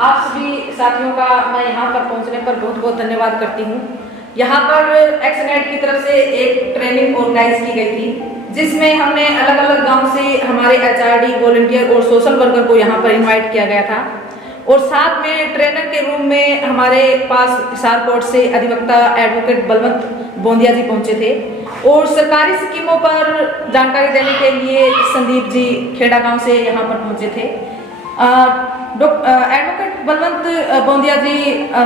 आप सभी साथियों का मैं यहाँ पर पहुँचने पर बहुत बहुत धन्यवाद करती हूँ। यहाँ पर एक्सनेट की तरफ से एक ट्रेनिंग ऑर्गेनाइज की गई थी, जिसमें हमने अलग अलग गांव से हमारे एचआरडी, वॉलंटियर और सोशल वर्कर को यहाँ पर इनवाइट किया गया था। और साथ में ट्रेनर के रूम में हमारे पास हिसार कोर्ट से अधिवक्ता एडवोकेट बलवंत बोंदिया जी पहुँचे थे और सरकारी स्कीमों पर जानकारी देने के लिए संदीप जी खेड़ा गाँव से यहाँ पर पहुँचे थे। एडवोकेट बलवंत बोंदिया जी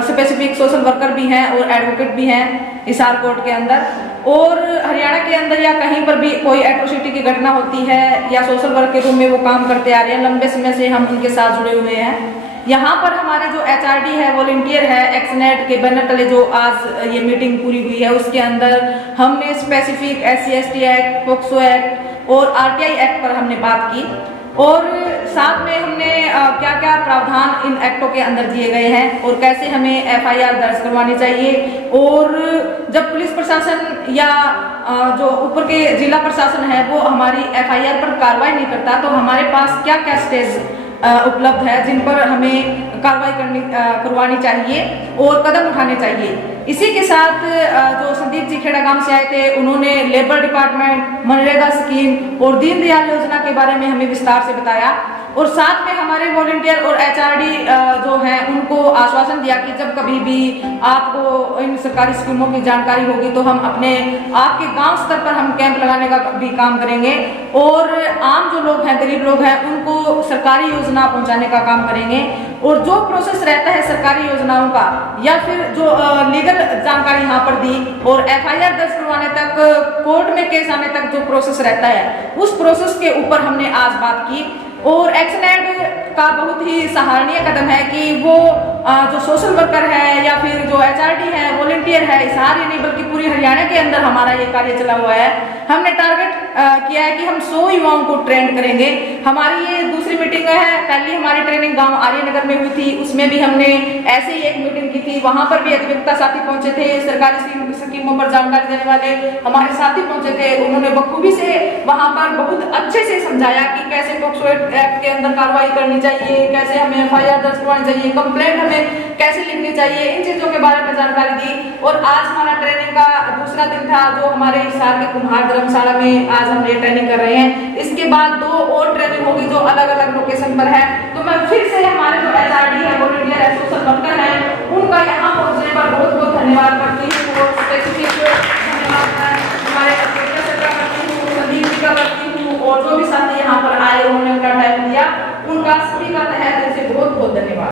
स्पेसिफिक सोशल वर्कर भी हैं और एडवोकेट भी हैं हिसार कोर्ट के अंदर। और हरियाणा के अंदर या कहीं पर भी कोई एट्रोसिटी की घटना होती है या सोशल वर्क के रूम में वो काम करते आ रहे हैं, लंबे समय से हम उनके साथ जुड़े हुए हैं। यहाँ पर हमारे जो एचआरडी है, वॉलंटियर है, एक्सनेट के बैनर तले जो आज ये मीटिंग पूरी हुई है, उसके अंदर हमने specific SC/ST act, POCSO act और RTI एक्ट पर हमने बात की। और साथ में हमने क्या क्या प्रावधान इन एक्टों के अंदर दिए गए हैं और कैसे हमें FIR दर्ज करवानी चाहिए। और जब पुलिस प्रशासन या जो ऊपर के जिला प्रशासन है वो हमारी FIR पर कार्रवाई नहीं करता, तो हमारे पास क्या क्या स्टेज उपलब्ध है जिन पर हमें कार्रवाई करवानी चाहिए और कदम उठाने चाहिए। इसी के साथ जो संदीप जी खेड़ा गांव से आए थे, उन्होंने लेबर डिपार्टमेंट, मनरेगा स्कीम और दीनदयाल योजना के बारे में हमें विस्तार से बताया। और साथ में हमारे वॉलंटियर और एचआरडी जो हैं उनको आश्वासन दिया कि जब कभी भी आपको इन सरकारी स्कीमों की जानकारी होगी तो हम अपने आपके गांव स्तर पर हम कैंप लगाने का भी काम करेंगे और आम जो लोग हैं, गरीब लोग हैं, उनको सरकारी योजना पहुंचाने का काम करेंगे। और जो प्रोसेस रहता है सरकारी योजनाओं का या फिर जो लीगल जानकारी यहाँ पर दी और FIR दर्ज करवाने तक, कोर्ट में केस आने तक जो प्रोसेस रहता है, उस प्रोसेस के ऊपर हमने आज बात की। और एक्सनेट का बहुत ही सराहनीय कदम है कि वो जो सोशल वर्कर है या फिर जो एचआरडी है, वॉलंटियर है, हिसार ही नहीं बल्कि पूरी हरियाणा के अंदर हमारा ये कार्य चला हुआ है। हमने टारगेट किया है कि हम 100 युवाओं को ट्रेंड करेंगे। हमारी ये दूसरी मीटिंग है। पहली हमारी ट्रेनिंग गांव आर्यनगर में हुई थी, उसमें भी हमने ऐसे ही एक मीटिंग की थी। वहां पर भी अधिवक्ता साथी पहुंचे थे, सरकारी स्कीमों पर जानकारी देने वाले हमारे साथी पहुंचे थे। उन्होंने बखूबी से वहां पर बहुत अच्छे से समझाया कि कैसे पोक्सो एक्ट के अंदर कार्रवाई करनी चाहिए, कैसे हमें FIR दर्ज करवानी चाहिए, कंप्लेंट हमें कैसे लिखनी चाहिए, इन चीजों के बारे में जानकारी दी। और आज हमारा ट्रेनिंग का दूसरा दिन था, जो हमारे हिसार के कुम्हार धर्मशाला में आज हम ये ट्रेनिंग कर रहे हैं। इसके बाद 2 और ट्रेनिंग होगी जो अलग अलग लोकेशन पर है। तो मैं फिर से हमारे जो